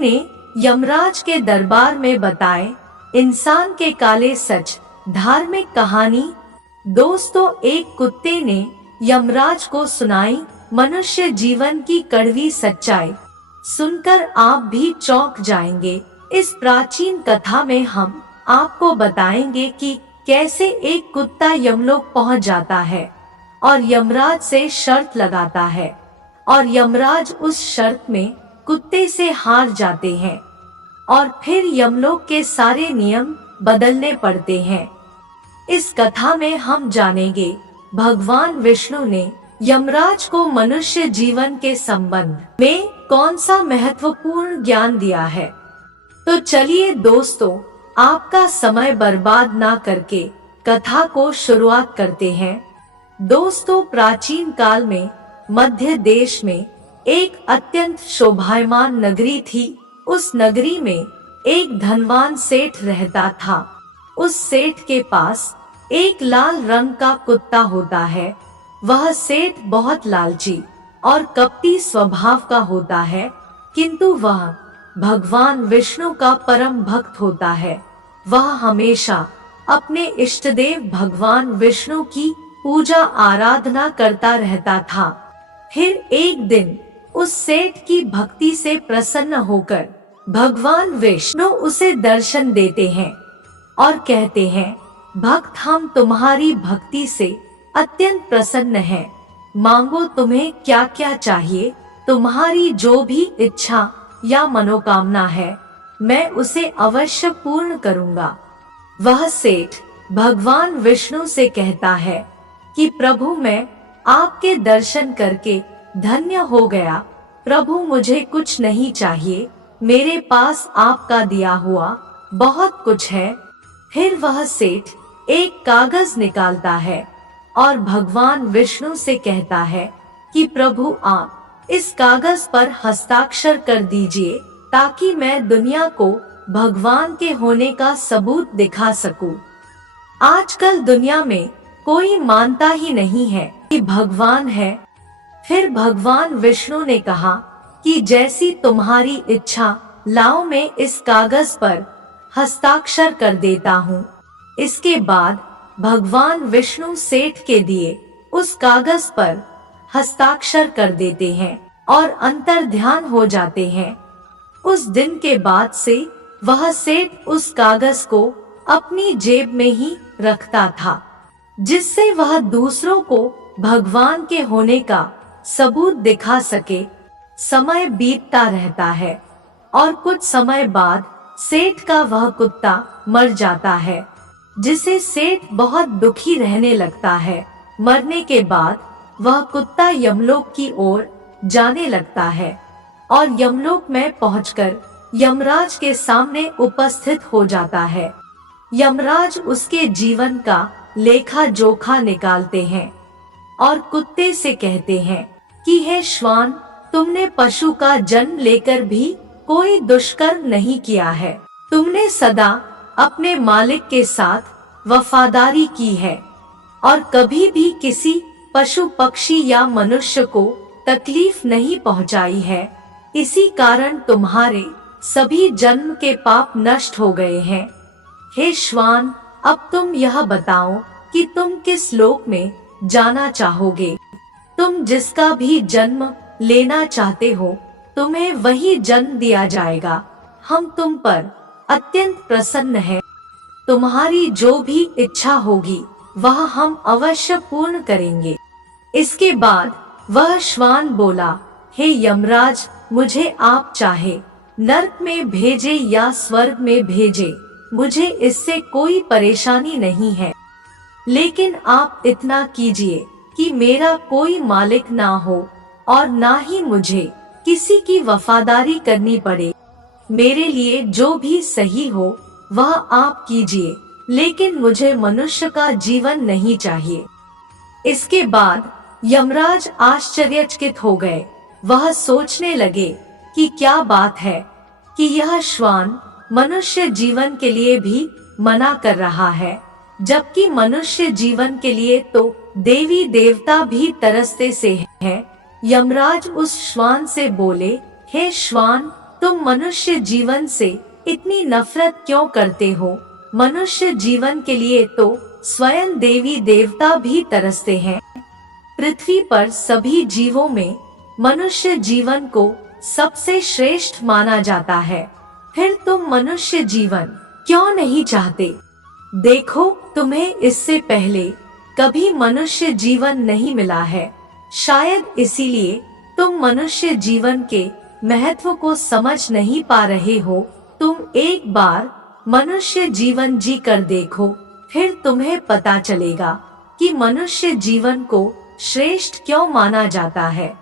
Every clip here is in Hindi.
ने यमराज के दरबार में बताए इंसान के काले सच, धार्मिक कहानी। दोस्तों, एक कुत्ते ने यमराज को सुनाई मनुष्य जीवन की कड़वी सच्चाई। सुनकर आप भी चौंक जाएंगे। इस प्राचीन कथा में हम आपको बताएंगे कि कैसे एक कुत्ता यमलोक पहुंच जाता है और यमराज से शर्त लगाता है, और यमराज उस शर्त में कुत्ते से हार जाते हैं और फिर यमलोक के सारे नियम बदलने पड़ते हैं। इस कथा में हम जानेंगे भगवान विष्णु ने यमराज को मनुष्य जीवन के संबंध में कौन सा महत्वपूर्ण ज्ञान दिया है। तो चलिए दोस्तों, आपका समय बर्बाद ना करके कथा को शुरुआत करते हैं। दोस्तों, प्राचीन काल में मध्य देश में एक अत्यंत शोभायमान नगरी थी। उस नगरी में एक धनवान सेठ रहता था। उस सेठ के पास एक लाल रंग का कुत्ता होता है। वह सेठ बहुत लालची और कपटी स्वभाव का होता है, किंतु वह भगवान विष्णु का परम भक्त होता है। वह हमेशा अपने इष्टदेव भगवान विष्णु की पूजा आराधना करता रहता था। फिर एक दिन उस सेठ की भक्ति से प्रसन्न होकर भगवान विष्णु उसे दर्शन देते हैं और कहते हैं, भक्त, हम तुम्हारी भक्ति से अत्यंत प्रसन्न हैं। मांगो, तुम्हें क्या क्या चाहिए। तुम्हारी जो भी इच्छा या मनोकामना है, मैं उसे अवश्य पूर्ण करूंगा। वह सेठ भगवान विष्णु से कहता है कि प्रभु, मैं आपके दर्शन करके धन्य हो गया। प्रभु, मुझे कुछ नहीं चाहिए, मेरे पास आपका दिया हुआ बहुत कुछ है। फिर वह सेठ एक कागज निकालता है और भगवान विष्णु से कहता है कि प्रभु, आप इस कागज पर हस्ताक्षर कर दीजिए ताकि मैं दुनिया को भगवान के होने का सबूत दिखा सकूं। आजकल दुनिया में कोई मानता ही नहीं है कि भगवान है। फिर भगवान विष्णु ने कहा कि जैसी तुम्हारी इच्छा, लाओ, मैं इस कागज पर हस्ताक्षर कर देता हूँ। इसके बाद भगवान विष्णु सेठ के दिए उस कागज पर हस्ताक्षर कर देते हैं और अंतर ध्यान हो जाते हैं। उस दिन के बाद से वह सेठ उस कागज को अपनी जेब में ही रखता था, जिससे वह दूसरों को भगवान के होने का सबूत दिखा सके। समय बीतता रहता है और कुछ समय बाद सेठ का वह कुत्ता मर जाता है, जिसे सेठ बहुत दुखी रहने लगता है। मरने के बाद वह कुत्ता यमलोक की ओर जाने लगता है और यमलोक में पहुंचकर यमराज के सामने उपस्थित हो जाता है। यमराज उसके जीवन का लेखा जोखा निकालते हैं और कुत्ते से कहते हैं कि हे श्वान, तुमने पशु का जन्म लेकर भी कोई दुष्कर्म नहीं किया है। तुमने सदा अपने मालिक के साथ वफादारी की है और कभी भी किसी पशु, पक्षी या मनुष्य को तकलीफ नहीं पहुंचाई है। इसी कारण तुम्हारे सभी जन्म के पाप नष्ट हो गए हैं। हे श्वान, अब तुम यह बताओ कि तुम किस लोक में जाना चाहोगे। तुम जिसका भी जन्म लेना चाहते हो, तुम्हें वही जन्म दिया जाएगा। हम तुम पर अत्यंत प्रसन्न हैं। तुम्हारी जो भी इच्छा होगी वह हम अवश्य पूर्ण करेंगे। इसके बाद वह श्वान बोला, हे यमराज, मुझे आप चाहे नरक में भेजे या स्वर्ग में भेजे, मुझे इससे कोई परेशानी नहीं है। लेकिन आप इतना कीजिए कि मेरा कोई मालिक ना हो और ना ही मुझे किसी की वफादारी करनी पड़े। मेरे लिए जो भी सही हो वह आप कीजिए, लेकिन मुझे मनुष्य का जीवन नहीं चाहिए। इसके बाद यमराज आश्चर्यचकित हो गए। वह सोचने लगे कि क्या बात है कि यह श्वान मनुष्य जीवन के लिए भी मना कर रहा है, जबकि मनुष्य जीवन के लिए तो देवी देवता भी तरसते से हैं। यमराज उस श्वान से बोले, हे श्वान, तुम मनुष्य जीवन से इतनी नफरत क्यों करते हो? मनुष्य जीवन के लिए तो स्वयं देवी देवता भी तरसते हैं। पृथ्वी पर सभी जीवों में मनुष्य जीवन को सबसे श्रेष्ठ माना जाता है। फिर तुम मनुष्य जीवन क्यों नहीं चाहते? देखो, तुम्हें इससे पहले कभी मनुष्य जीवन नहीं मिला है। शायद इसीलिए तुम मनुष्य जीवन के महत्व को समझ नहीं पा रहे हो। तुम एक बार मनुष्य जीवन जी कर देखो, फिर तुम्हें पता चलेगा कि मनुष्य जीवन को श्रेष्ठ क्यों माना जाता है।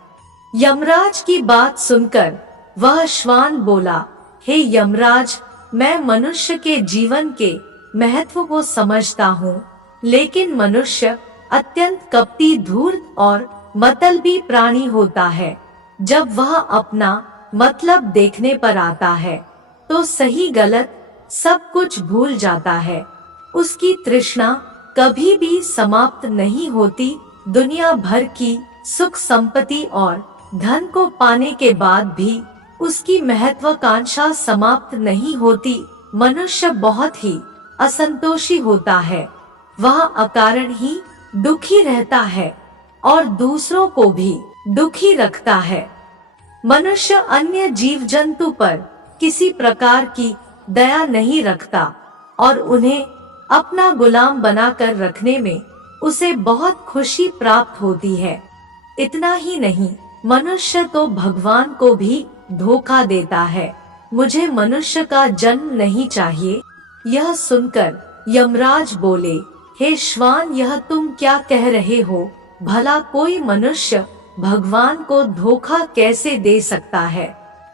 यमराज की बात सुनकर वह श्वान बोला, हे यमराज, मैं मनुष्य के जीवन के महत्व को समझता हूँ, लेकिन मनुष्य अत्यंत कपटी, धूर्त और मतलबी प्राणी होता है। जब वह अपना मतलब देखने पर आता है तो सही गलत सब कुछ भूल जाता है। उसकी तृष्णा कभी भी समाप्त नहीं होती। दुनिया भर की सुख संपत्ति और धन को पाने के बाद भी उसकी महत्वाकांक्षा समाप्त नहीं होती। मनुष्य बहुत ही असंतोषी होता है। वह अकारण ही दुखी रहता है और दूसरों को भी दुखी रखता है। मनुष्य अन्य जीव जंतु पर किसी प्रकार की दया नहीं रखता और उन्हें अपना गुलाम बनाकर रखने में उसे बहुत खुशी प्राप्त होती है। इतना ही नहीं, मनुष्य तो भगवान को भी धोखा देता है। मुझे मनुष्य का जन्म नहीं चाहिए। यह सुनकर यमराज बोले, हे श्वान, यह तुम क्या कह रहे हो? भला कोई मनुष्य भगवान को धोखा कैसे दे सकता है?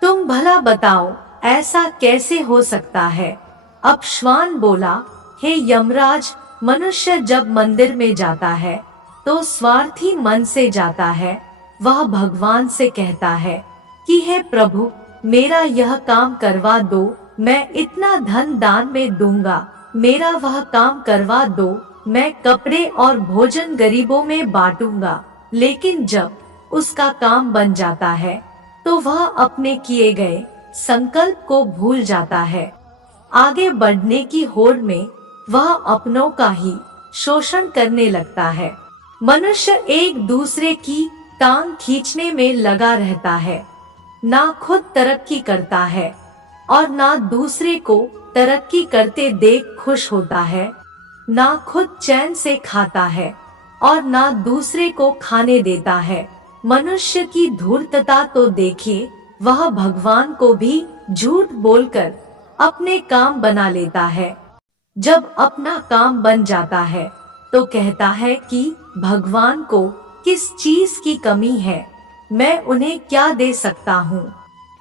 तुम भला बताओ, ऐसा कैसे हो सकता है? अब श्वान बोला, हे यमराज, मनुष्य जब मंदिर में जाता है तो स्वार्थी मन से जाता है। वह भगवान से कहता है कि हे प्रभु, मेरा यह काम करवा दो, मैं इतना धन दान में दूंगा। मेरा वह काम करवा दो, मैं कपड़े और भोजन गरीबों में बांटूंगा। लेकिन जब उसका काम बन जाता है तो वह अपने किए गए संकल्प को भूल जाता है। आगे बढ़ने की होड़ में वह अपनों का ही शोषण करने लगता है। मनुष्य एक दूसरे की टांग खींचने में लगा रहता है, ना खुद तरक्की करता है और ना दूसरे को तरक्की करते देख खुश होता है, ना खुद चैन से खाता है और ना दूसरे को खाने देता है। मनुष्य की धूर्तता तो देखिए, वह भगवान को भी झूठ बोलकर अपने काम बना लेता है। जब अपना काम बन जाता है तो कहता है कि भगवान को किस चीज की कमी है, मैं उन्हें क्या दे सकता हूँ।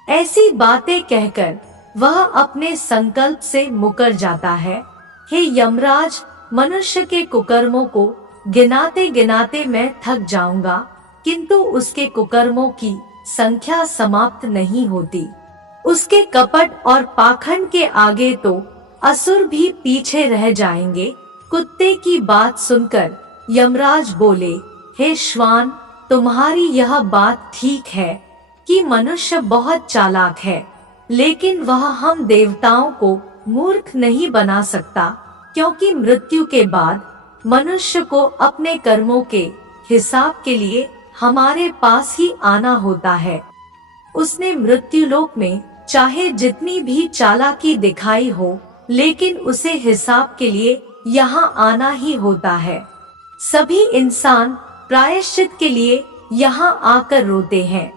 ऐसी बातें कहकर वह अपने संकल्प से मुकर जाता है। हे यमराज, मनुष्य के कुकर्मों को गिनाते गिनाते मैं थक जाऊंगा, किंतु उसके कुकर्मों की संख्या समाप्त नहीं होती। उसके कपट और पाखंड के आगे तो असुर भी पीछे रह जाएंगे। कुत्ते की बात सुनकर यमराज बोले, हे श्वान, तुम्हारी यह बात ठीक है कि मनुष्य बहुत चालाक है, लेकिन वह हम देवताओं को मूर्ख नहीं बना सकता, क्योंकि मृत्यु के बाद मनुष्य को अपने कर्मों के हिसाब के लिए हमारे पास ही आना होता है। उसने मृत्युलोक में चाहे जितनी भी चालाकी दिखाई हो, लेकिन उसे हिसाब के लिए यहाँ आना ही होता है। सभी इंसान प्रायश्चित के लिए यहाँ आकर रोते हैं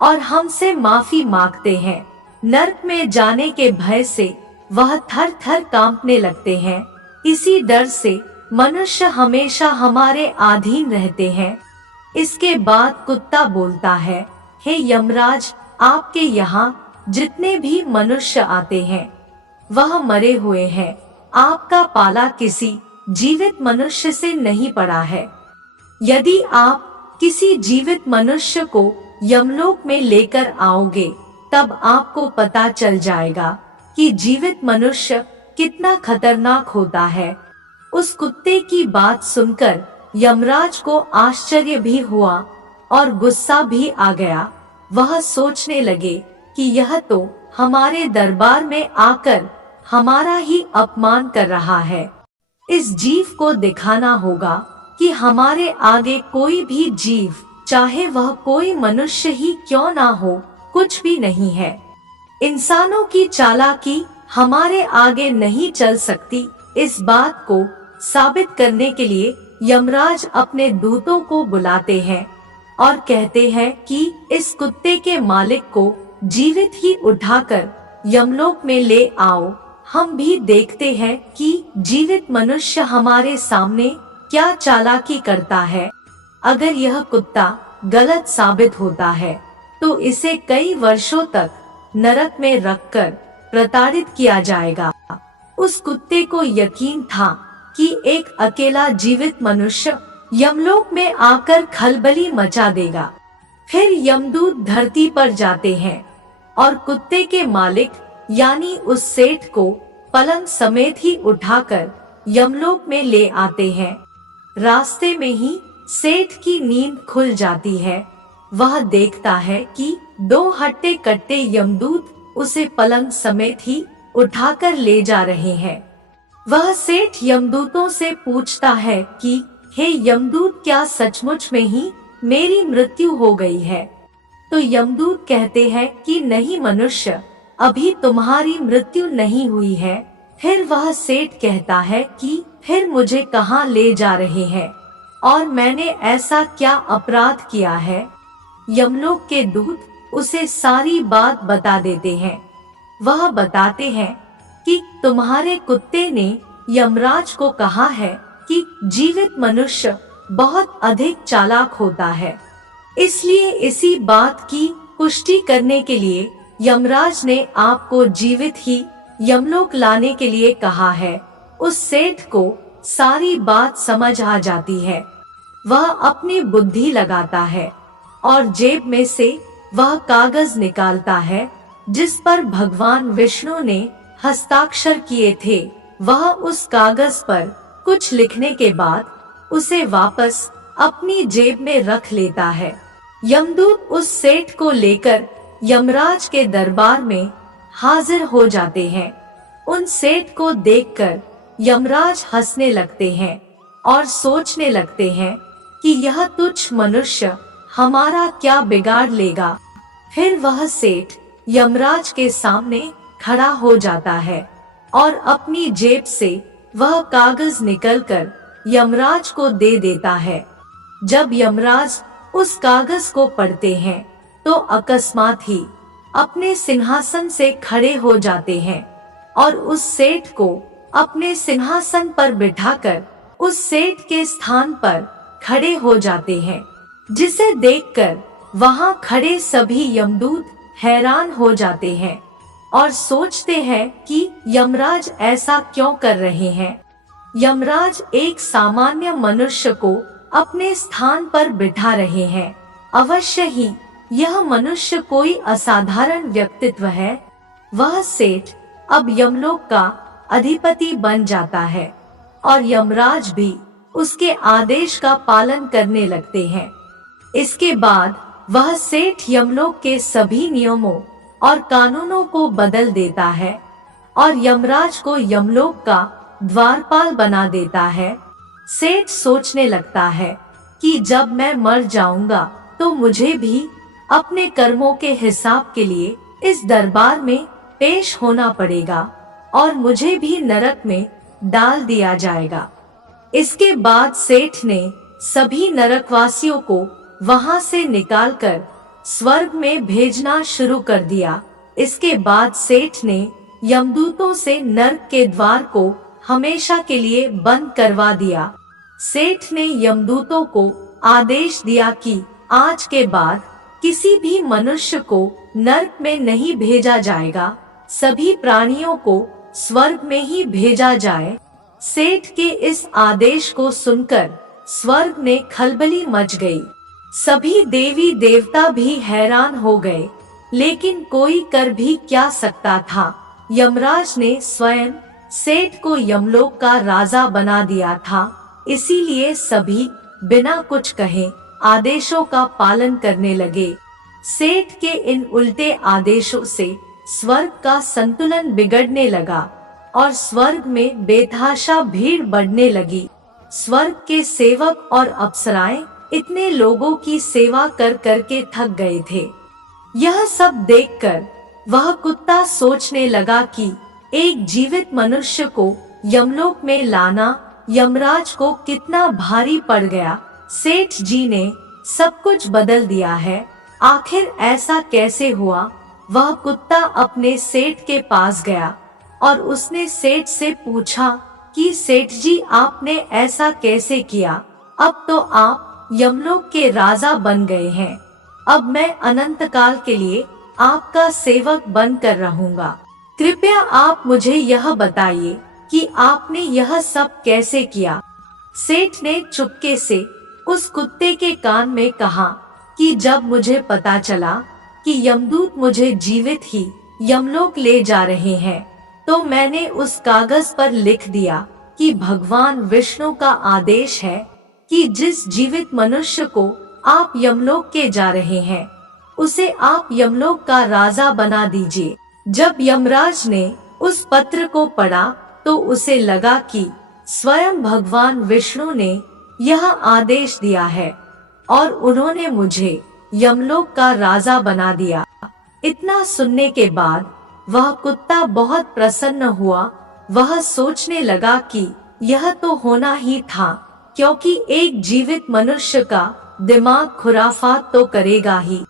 और हमसे माफी मांगते हैं। नरक में जाने के भय से वह थर थर कांपने लगते हैं। इसी डर से मनुष्य हमेशा हमारे अधीन रहते हैं। इसके बाद कुत्ता बोलता है, हे यमराज, आपके यहाँ जितने भी मनुष्य आते हैं वह मरे हुए हैं। आपका पाला किसी जीवित मनुष्य से नहीं पड़ा है। यदि आप किसी जीवित मनुष्य को यमलोक में लेकर आओगे, तब आपको पता चल जाएगा कि जीवित मनुष्य कितना खतरनाक होता है। उस कुत्ते की बात सुनकर यमराज को आश्चर्य भी हुआ और गुस्सा भी आ गया। वह सोचने लगे कि यह तो हमारे दरबार में आकर हमारा ही अपमान कर रहा है। इस जीव को दिखाना होगा कि हमारे आगे कोई भी जीव, चाहे वह कोई मनुष्य ही क्यों ना हो, कुछ भी नहीं है। इंसानों की चालाकी हमारे आगे नहीं चल सकती। इस बात को साबित करने के लिए यमराज अपने दूतों को बुलाते हैं और कहते हैं कि इस कुत्ते के मालिक को जीवित ही उठाकर यमलोक में ले आओ। हम भी देखते हैं कि जीवित मनुष्य हमारे सामने क्या चालाकी करता है। अगर यह कुत्ता गलत साबित होता है तो इसे कई वर्षों तक नरक में रखकर प्रताड़ित किया जाएगा। उस कुत्ते को यकीन था कि एक अकेला जीवित मनुष्य यमलोक में आकर खलबली मचा देगा। फिर यमदूत धरती पर जाते हैं और कुत्ते के मालिक यानी उस सेठ को पलंग समेत ही उठाकर यमलोक में ले आते हैं। रास्ते में ही सेठ की नींद खुल जाती है। वह देखता है कि 2 हट्टे कट्टे यमदूत उसे पलंग समेत ही उठाकर ले जा रहे हैं। वह सेठ यमदूतों से पूछता है कि हे यमदूत, क्या सचमुच में ही मेरी मृत्यु हो गई है? तो यमदूत कहते हैं कि नहीं मनुष्य, अभी तुम्हारी मृत्यु नहीं हुई है। फिर वह सेठ कहता है कि फिर मुझे कहाँ ले जा रहे हैं और मैंने ऐसा क्या अपराध किया है? यमलोक के दूत उसे सारी बात बता देते हैं। वह बताते हैं कि तुम्हारे कुत्ते ने यमराज को कहा है कि जीवित मनुष्य बहुत अधिक चालाक होता है, इसलिए इसी बात की पुष्टि करने के लिए यमराज ने आपको जीवित ही यमलोक लाने के लिए कहा है। उस सेठ को सारी बात समझ आ जाती है। वह अपनी बुद्धि लगाता है और जेब में से वह कागज निकालता है जिस पर भगवान विष्णु ने हस्ताक्षर किए थे। वह उस कागज पर कुछ लिखने के बाद उसे वापस अपनी जेब में रख लेता है। यमदूत उस सेठ को लेकर यमराज के दरबार में हाजिर हो जाते हैं। उन सेठ को देखकर यमराज हंसने लगते हैं और सोचने लगते हैं कि यह तुच्छ मनुष्य हमारा क्या बिगाड़ लेगा। फिर वह सेठ यमराज के सामने खड़ा हो जाता है और अपनी जेब से वह कागज निकलकर यमराज को दे देता है। जब यमराज उस कागज को पढ़ते हैं तो अकस्मात ही अपने सिंहासन से खड़े हो जाते हैं और उस सेठ को अपने सिंहासन पर बिठाकर उस सेठ के स्थान पर खड़े हो जाते हैं, जिसे देखकर वहां खड़े सभी यमदूत हैरान हो जाते हैं और सोचते हैं कि यमराज ऐसा क्यों कर रहे हैं। यमराज एक सामान्य मनुष्य को अपने स्थान पर बिठा रहे हैं। अवश्य ही यह मनुष्य कोई असाधारण व्यक्तित्व है। वह सेठ अब यमलोक का अधिपति बन जाता है और यमराज भी उसके आदेश का पालन करने लगते हैं। इसके बाद वह सेठ यमलोक के सभी नियमों और कानूनों को बदल देता है और यमराज को यमलोक का द्वारपाल बना देता है। सेठ सोचने लगता है कि जब मैं मर जाऊंगा तो मुझे भी अपने कर्मों के हिसाब के लिए इस दरबार में पेश होना पड़ेगा और मुझे भी नरक में डाल दिया जाएगा। इसके बाद सेठ ने सभी नरकवासियों को वहां से निकालकर स्वर्ग में भेजना शुरू कर दिया। इसके बाद सेठ ने यमदूतों से नरक के द्वार को हमेशा के लिए बंद करवा दिया। सेठ ने यमदूतों को आदेश दिया कि आज के बाद किसी भी मनुष्य को नरक में नहीं भेजा जाएगा, सभी प्राणियों को स्वर्ग में ही भेजा जाए। सेठ के इस आदेश को सुनकर स्वर्ग में खलबली मच गई। सभी देवी देवता भी हैरान हो गए, लेकिन कोई कर भी क्या सकता था। यमराज ने स्वयं सेठ को यमलोक का राजा बना दिया था, इसीलिए सभी बिना कुछ कहे आदेशों का पालन करने लगे। सेठ के इन उल्टे आदेशों से स्वर्ग का संतुलन बिगड़ने लगा और स्वर्ग में बेतहाशा भीड़ बढ़ने लगी। स्वर्ग के सेवक और अप्सराएं इतने लोगों की सेवा कर करके थक गए थे। यह सब देखकर वह कुत्ता सोचने लगा कि एक जीवित मनुष्य को यमलोक में लाना यमराज को कितना भारी पड़ गया। सेठ जी ने सब कुछ बदल दिया है, आखिर ऐसा कैसे हुआ? वह कुत्ता अपने सेठ के पास गया और उसने सेठ से पूछा कि सेठ जी आपने ऐसा कैसे किया? अब तो आप यमलोक के राजा बन गए हैं। अब मैं अनंत काल के लिए आपका सेवक बनकर रहूंगा। कृपया आप मुझे यह बताइए कि आपने यह सब कैसे किया? सेठ ने चुपके से उस कुत्ते के कान में कहा कि जब मुझे पता चला कि यमदूत मुझे जीवित ही यमलोक ले जा रहे हैं, तो मैंने उस कागज पर लिख दिया कि भगवान विष्णु का आदेश है कि जिस जीवित मनुष्य को आप यमलोक के जा रहे हैं, उसे आप यमलोक का राजा बना दीजिए। जब यमराज ने उस पत्र को पढ़ा तो उसे लगा कि स्वयं भगवान विष्णु ने यह आदेश दिया है और उन्होंने मुझे यमलोक का राजा बना दिया। इतना सुनने के बाद वह कुत्ता बहुत प्रसन्न हुआ। वह सोचने लगा कि यह तो होना ही था, क्योंकि एक जीवित मनुष्य का दिमाग खुराफात तो करेगा ही।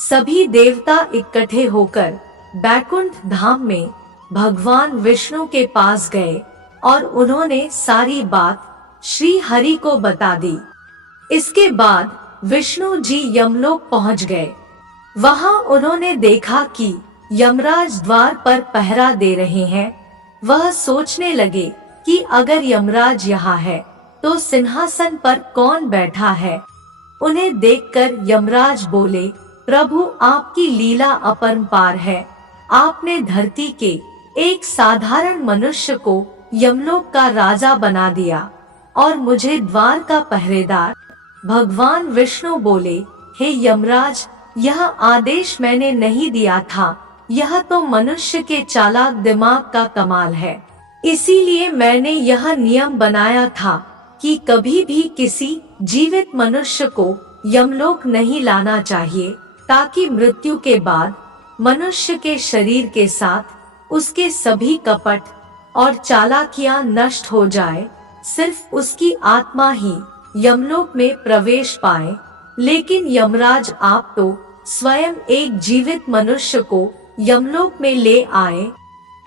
सभी देवता इकट्ठे होकर बैकुंठ धाम में भगवान विष्णु के पास गए और उन्होंने सारी बात श्री हरि को बता दी। इसके बाद विष्णु जी यमलोक पहुंच गए। वहां उन्होंने देखा कि यमराज द्वार पर पहरा दे रहे हैं। वह सोचने लगे कि अगर यमराज यहाँ है तो सिंहासन पर कौन बैठा है। उन्हें देखकर यमराज बोले, प्रभु आपकी लीला अपरंपार है। आपने धरती के एक साधारण मनुष्य को यमलोक का राजा बना दिया और मुझे द्वार का पहरेदार। भगवान विष्णु बोले, हे यमराज, यह आदेश मैंने नहीं दिया था, यह तो मनुष्य के चालाक दिमाग का कमाल है। इसीलिए मैंने यह नियम बनाया था कि कभी भी किसी जीवित मनुष्य को यमलोक नहीं लाना चाहिए, ताकि मृत्यु के बाद मनुष्य के शरीर के साथ उसके सभी कपट और चालाकियां नष्ट हो जाए, सिर्फ उसकी आत्मा ही यमलोक में प्रवेश पाए। लेकिन यमराज, आप तो स्वयं एक जीवित मनुष्य को यमलोक में ले आए।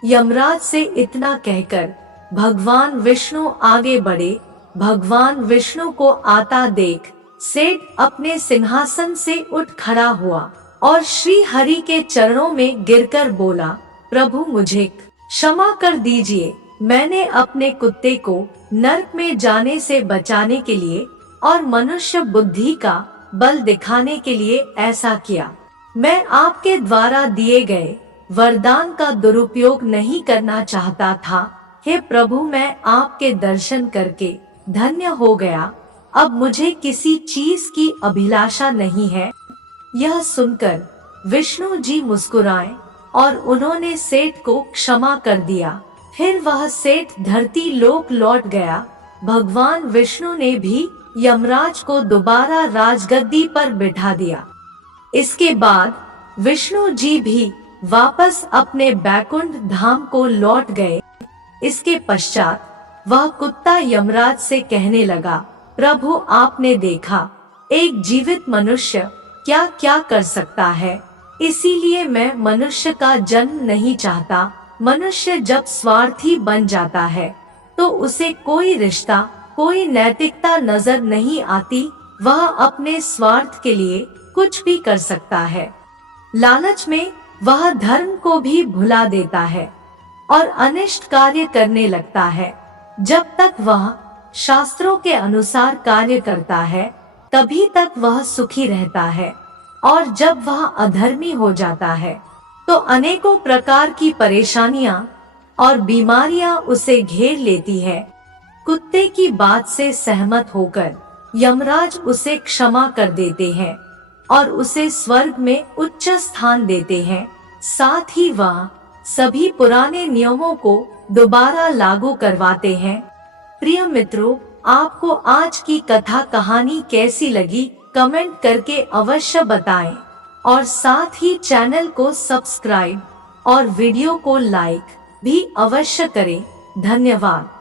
यमराज से इतना कहकर भगवान विष्णु आगे बढ़े। भगवान विष्णु को आता देख सेठ अपने सिंहासन से उठ खड़ा हुआ और श्री हरि के चरणों में गिरकर बोला, प्रभु मुझे क्षमा कर दीजिए। मैंने अपने कुत्ते को नरक में जाने से बचाने के लिए और मनुष्य बुद्धि का बल दिखाने के लिए ऐसा किया। मैं आपके द्वारा दिए गए वरदान का दुरुपयोग नहीं करना चाहता था। हे प्रभु, मैं आपके दर्शन करके धन्य हो गया। अब मुझे किसी चीज की अभिलाषा नहीं है। यह सुनकर विष्णु जी मुस्कुराए और उन्होंने सेठ को क्षमा कर दिया। फिर वह सेठ धरती लोक लौट गया। भगवान विष्णु ने भी यमराज को दोबारा राजगद्दी पर बिठा दिया। इसके बाद विष्णु जी भी वापस अपने बैकुंठ धाम को लौट गए। इसके पश्चात वह कुत्ता यमराज से कहने लगा, प्रभु आपने देखा एक जीवित मनुष्य क्या क्या कर सकता है, इसीलिए मैं मनुष्य का जन्म नहीं चाहता। मनुष्य जब स्वार्थी बन जाता है तो उसे कोई रिश्ता, कोई नैतिकता नजर नहीं आती। वह अपने स्वार्थ के लिए कुछ भी कर सकता है। लालच में वह धर्म को भी भुला देता है और अनिष्ट कार्य करने लगता है। जब तक वह शास्त्रों के अनुसार कार्य करता है तभी तक वह सुखी रहता है, और जब वह अधर्मी हो जाता है तो अनेकों प्रकार की परेशानियां और बीमारियां उसे घेर लेती है। कुत्ते की बात से सहमत होकर यमराज उसे क्षमा कर देते हैं और उसे स्वर्ग में उच्च स्थान देते हैं। साथ ही वह सभी पुराने नियमों को दोबारा लागू करवाते हैं। प्रिय मित्रों, आपको आज की कथा कहानी कैसी लगी कमेंट करके अवश्य बताएं और साथ ही चैनल को सब्सक्राइब और वीडियो को लाइक भी अवश्य करें। धन्यवाद।